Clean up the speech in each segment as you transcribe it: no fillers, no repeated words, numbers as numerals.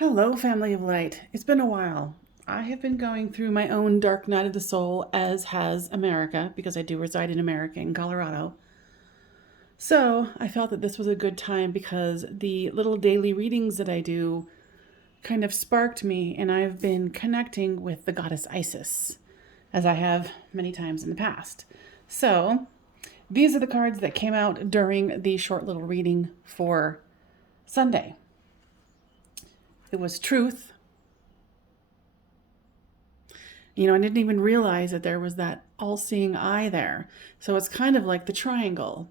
Hello, family of light. It's been a while. I have been going through my own dark night of the soul, as has America, because I do reside in America, in Colorado. So I felt that this was a good time because the little daily readings that I do kind of sparked me, and I've been connecting with the goddess Isis, as I have many times in the past. So these are the cards that came out during the short little reading for Sunday. It was Truth. I didn't even realize that there was that all seeing eye there. So it's kind of like the triangle.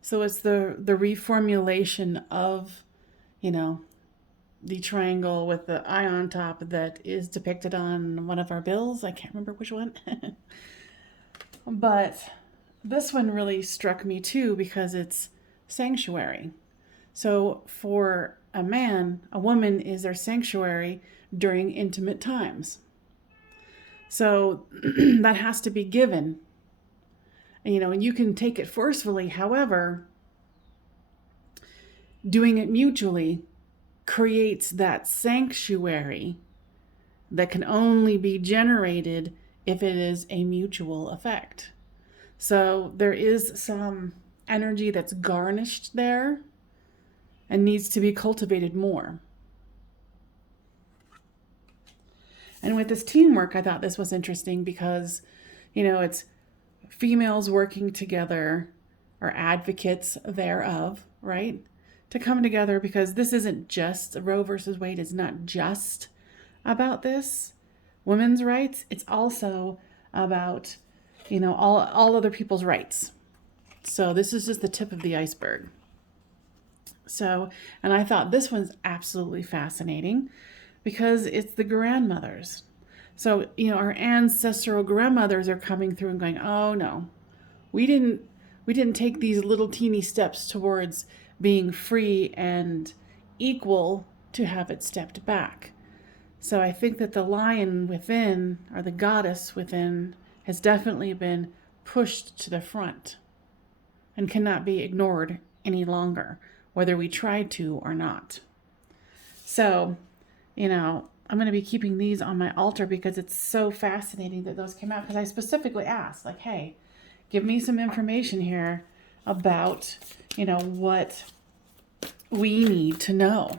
So it's the reformulation of, you know, the triangle with the eye on top that is depicted on one of our bills. I can't remember which one. But this one really struck me too because it's sanctuary. So for a man, a woman is their sanctuary during intimate times. So that has to be given. And you can take it forcefully. However, doing it mutually creates that sanctuary that can only be generated if it is a mutual effect. So there is some energy that's garnished there and needs to be cultivated more. And with this teamwork, I thought this was interesting because, it's females working together or advocates thereof, right? To come together because this isn't just Roe versus Wade, it's not just about this women's rights, it's also about, all other people's rights. So this is just the tip of the iceberg. So, and I thought this one's absolutely fascinating because it's the grandmothers. So, our ancestral grandmothers are coming through and going, "Oh no. We didn't take these little teeny steps towards being free and equal to have it stepped back." So I think that the lion within, or the goddess within, has definitely been pushed to the front and cannot be ignored any longer, whether we try to or not. So, I'm going to be keeping these on my altar because it's so fascinating that those came out. Because I specifically asked, like, hey, give me some information here about, what we need to know.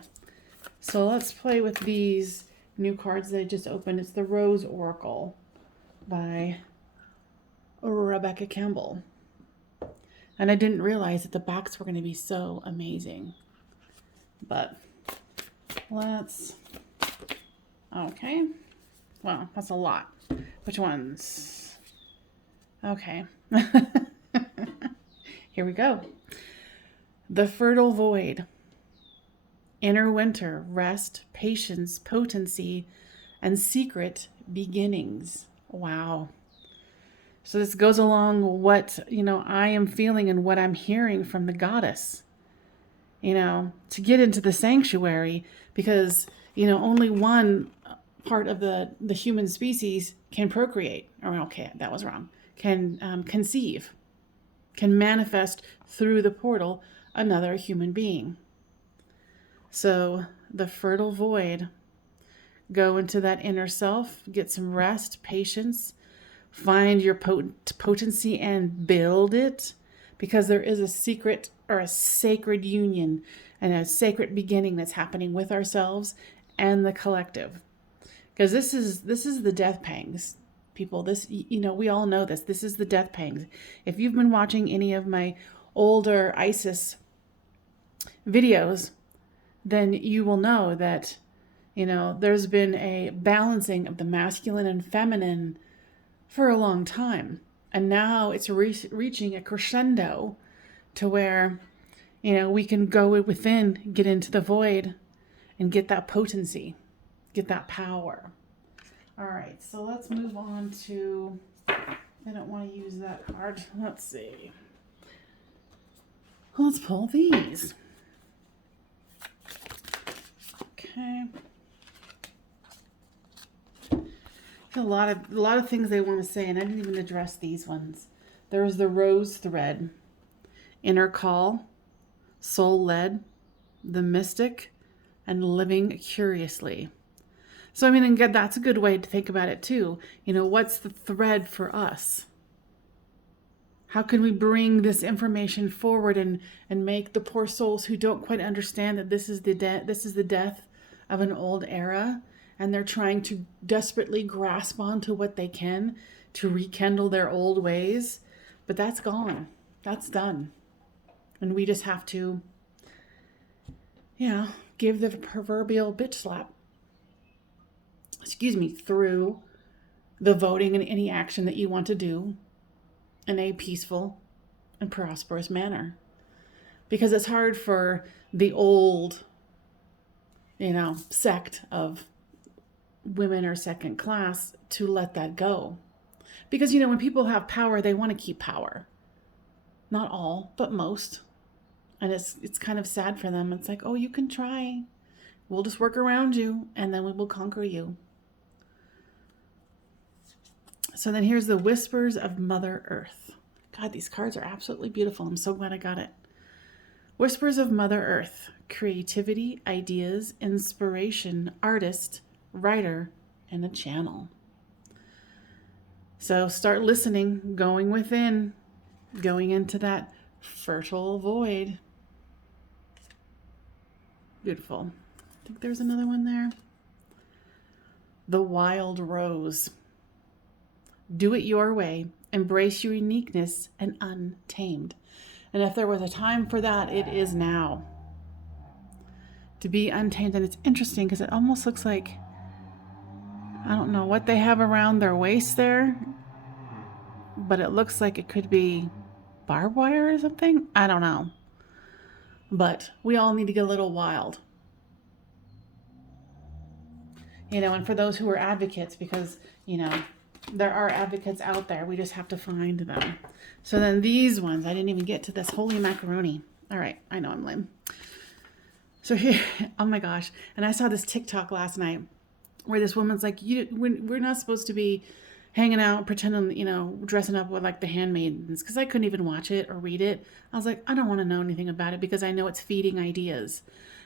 So let's play with these new cards that I just opened. It's the Rose Oracle by Rebecca Campbell. And I didn't realize that the backs were going to be so amazing. But okay. Well, that's a lot. Which ones? Okay. Here we go. The Fertile Void. Inner winter, rest, patience, potency, and secret beginnings. Wow. So this goes along what, I am feeling and what I'm hearing from the goddess, to get into the sanctuary because, only one part of the human species can procreate. Or, okay, that was wrong. Can conceive, can manifest through the portal another human being. So the fertile void, go into that inner self, get some rest, patience, find your potency and build it because there is a secret or a sacred union and a sacred beginning that's happening with ourselves and the collective. Because this is the death pangs, people. This, we all know this. This is the death pangs. If you've been watching any of my older Isis videos, then you will know that, there's been a balancing of the masculine and feminine for a long time. And now it's reaching a crescendo to where, we can go within, get into the void, and get that potency, get that power. All right, so let's move on to, I don't want to use that card. Let's see. Let's pull these. Okay. A lot of things they want to say, and I didn't even address these ones. There's the rose thread, inner call, soul led, the mystic, and living curiously. So, I mean, and again, that's a good way to think about it too. What's the thread for us? How can we bring this information forward and make the poor souls who don't quite understand that this is the death of an old era, and they're trying to desperately grasp onto what they can to rekindle their old ways, but that's gone. That's done. And we just have to, give the proverbial bitch slap, through the voting and any action that you want to do in a peaceful and prosperous manner. Because it's hard for the old, sect of women or second class to let that go. Because, when people have power, they want to keep power. Not all, but most. And it's kind of sad for them. It's like, oh, you can try. We'll just work around you, and then we will conquer you. So then here's the Whispers of Mother Earth. God, these cards are absolutely beautiful. I'm so glad I got it. Whispers of Mother Earth. Creativity, ideas, inspiration, artist, writer, and a channel. So start listening, going within, going into that fertile void. Beautiful. I think there's another one there. The Wild Rose. Do it your way. Embrace your uniqueness and untamed. And if there was a time for that, it is now. To be untamed. And it's interesting because it almost looks like, I don't know what they have around their waist there, but it looks like it could be barbed wire or something. I don't know. But we all need to get a little wild. And for those who are advocates, because, there are advocates out there. We just have to find them. So then these ones, I didn't even get to this. Holy macaroni. All right. I know I'm lame. So here, oh my gosh. And I saw this TikTok last night where this woman's like, we're not supposed to be hanging out, pretending, dressing up with like the handmaidens, because I couldn't even watch it or read it. I was like, I don't want to know anything about it because I know it's feeding ideas.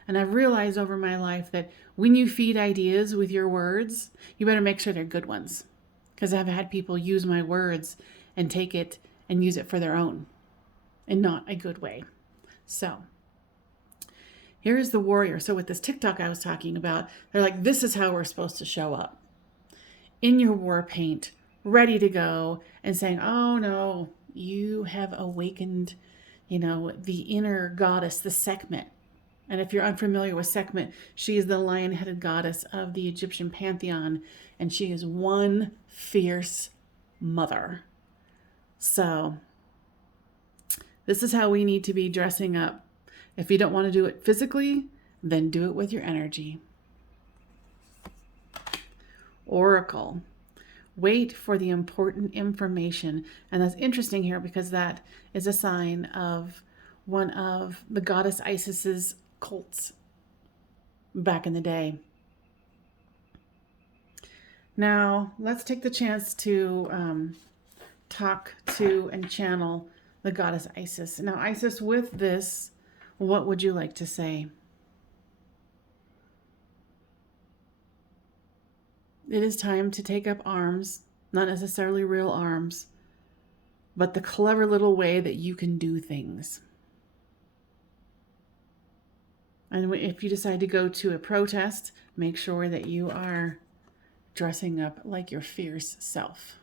And I've realized over my life that when you feed ideas with your words, you better make sure they're good ones. Because I've had people use my words and take it and use it for their own in not a good way. So here is the warrior. So with this TikTok I was talking about, they're like, this is how we're supposed to show up. In your war paint, ready to go, and saying, oh no, you have awakened, the inner goddess, the Sekhmet. And if you're unfamiliar with Sekhmet, she is the lion-headed goddess of the Egyptian pantheon, and she is one fierce mother. So this is how we need to be dressing up. If you don't want to do it physically, then do it with your energy. Oracle. Wait for the important information. And that's interesting here because that is a sign of one of the goddess Isis's cults back in the day. Now, let's take the chance to talk to and channel the goddess Isis. Now, Isis, with this, what would you like to say? It is time to take up arms, not necessarily real arms, but the clever little way that you can do things. And if you decide to go to a protest, make sure that you are dressing up like your fierce self.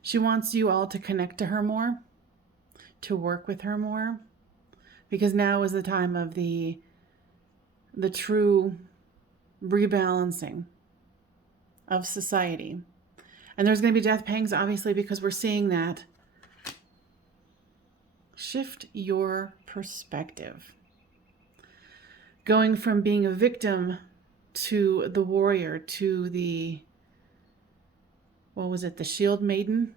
She wants you all to connect to her more, to work with her more, because now is the time of the true rebalancing of society. And there's going to be death pangs, obviously, because we're seeing that. Shift your perspective. Going from being a victim to the warrior, to the, the shield maiden.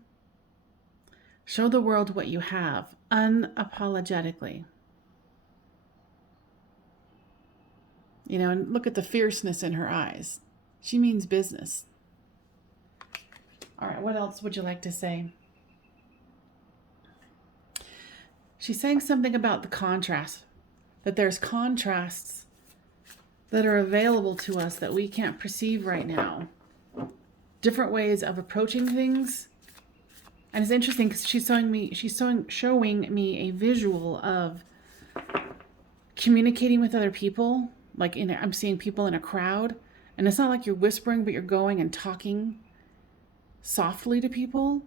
Show the world what you have, unapologetically. And look at the fierceness in her eyes. She means business. All right, what else would you like to say? She's saying something about the contrast, that there's contrasts that are available to us that we can't perceive right now. Different ways of approaching things. And it's interesting because she's showing me a visual of communicating with other people. Like I'm seeing people in a crowd, and it's not like you're whispering, but you're going and talking softly to people.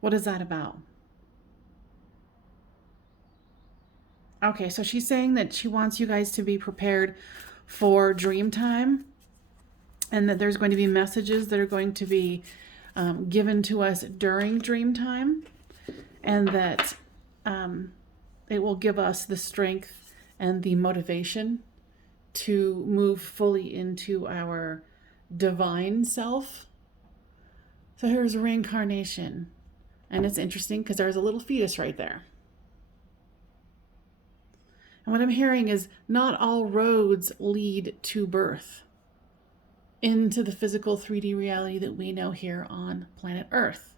What is that about? Okay, so she's saying that she wants you guys to be prepared for dream time, and that there's going to be messages that are going to be given to us during dream time, and that it will give us the strength and the motivation to move fully into our divine self. So here's reincarnation, and it's interesting because there's a little fetus right there. And what I'm hearing is not all roads lead to birth into the physical 3D reality that we know here on planet Earth.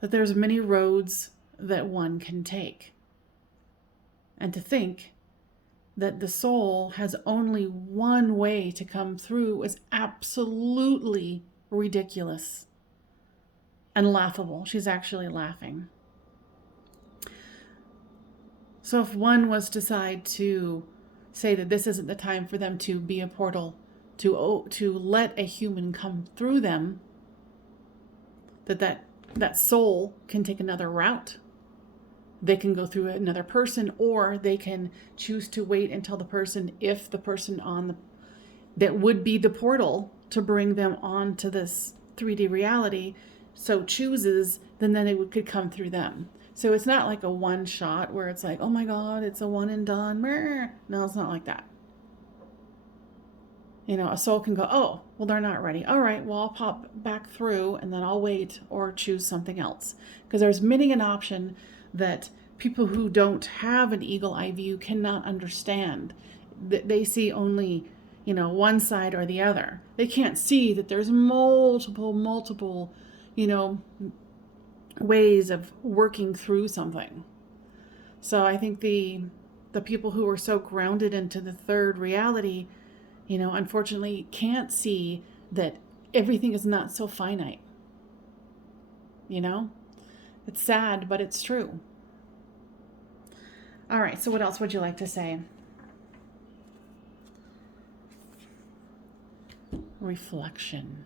That there's many roads that one can take. And to think that the soul has only one way to come through is absolutely ridiculous and laughable. She's actually laughing. So if one was to decide to say that this isn't the time for them to be a portal, to let a human come through them, that soul can take another route. They can go through another person, or they can choose to wait until if the person that would be the portal to bring them onto this 3D reality so chooses, then it could come through them. So it's not like a one shot where it's like, oh my God, it's a one and done. No, it's not like that. A soul can go, oh, well, they're not ready. All right, well, I'll pop back through and then I'll wait or choose something else. Because there's many an option that people who don't have an eagle eye view cannot understand. They see only, one side or the other. They can't see that there's multiple, ways of working through something. So I think the people who are so grounded into the third reality, unfortunately can't see that everything is not so finite. It's sad, but it's true. All right, so what else would you like to say? Reflection.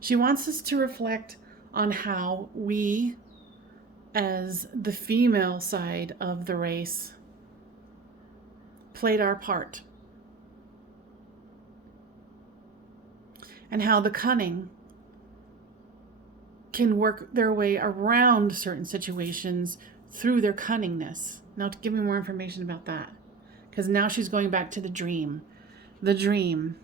She wants us to reflect on how we, as the female side of the race, played our part. And how the cunning can work their way around certain situations through their cunningness. Now, to give me more information about that, because now she's going back to the dream, the dreaming,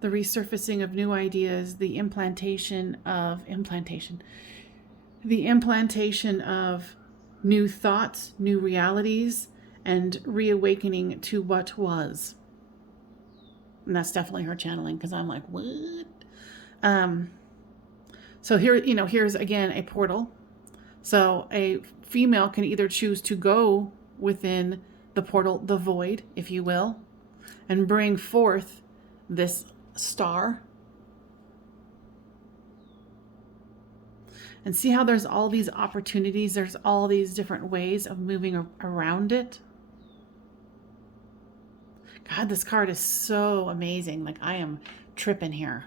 the resurfacing of new ideas, the implantation of new thoughts, new realities, and reawakening to what was. And that's definitely her channeling, because I'm like, what? So here, here's again a portal. So a female can either choose to go within the portal, the void, if you will, and bring forth this star. And see how there's all these opportunities, there's all these different ways of moving around it. God, this card is so amazing. Like, I am tripping here.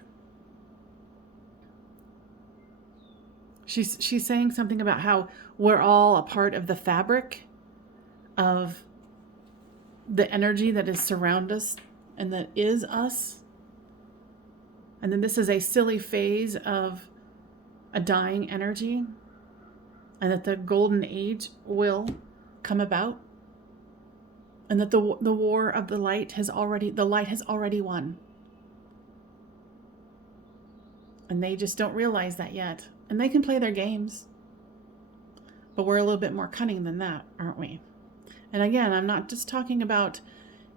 She's saying something about how we're all a part of the fabric of the energy that is surround us and that is us. And then this is a silly phase of a dying energy, and that the golden age will come about, and that the war of the light has already won. And they just don't realize that yet. And they can play their games. But we're a little bit more cunning than that, aren't we? And again, I'm not just talking about,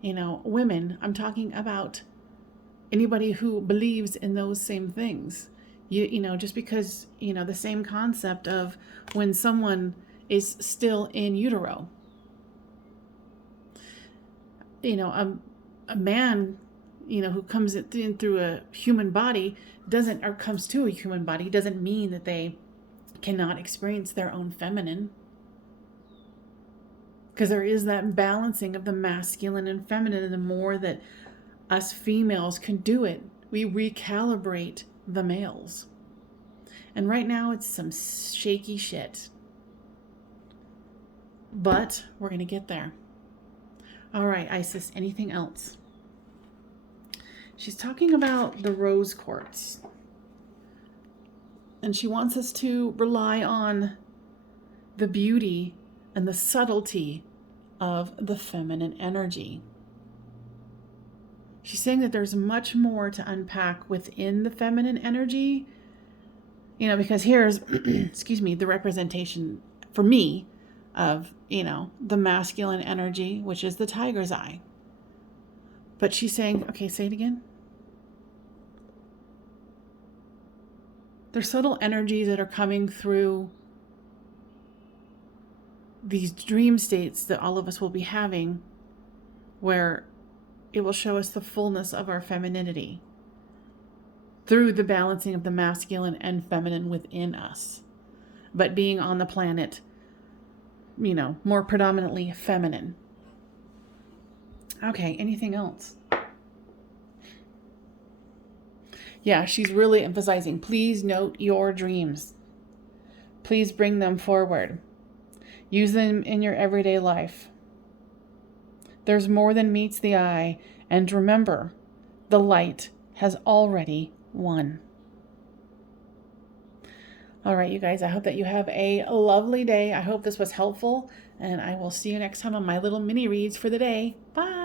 women. I'm talking about anybody who believes in those same things. You know, just because, you know, the same concept of when someone is still in utero. You know, a man, you know, who comes in through a human body doesn't, or comes to a human body, doesn't mean that they cannot experience their own feminine. Because there is that balancing of the masculine and feminine, and the more that us females can do it, we recalibrate the males. And right now it's some shaky shit. But we're going to get there. All right, Isis, anything else? She's talking about the rose quartz. And she wants us to rely on the beauty and the subtlety of the feminine energy. She's saying that there's much more to unpack within the feminine energy, you know, because here's, excuse me, the representation for me of, you know, the masculine energy, which is the tiger's eye. But she's saying, okay, say it again. There's subtle energies that are coming through these dream states that all of us will be having, where it will show us the fullness of our femininity through the balancing of the masculine and feminine within us, but being on the planet, you know, more predominantly feminine. Okay, anything else? Yeah, she's really emphasizing, please note your dreams. Please bring them forward. Use them in your everyday life. There's more than meets the eye, and remember, the light has already won. All right, you guys, I hope that you have a lovely day. I hope this was helpful, and I will see you next time on my little mini reads for the day. Bye.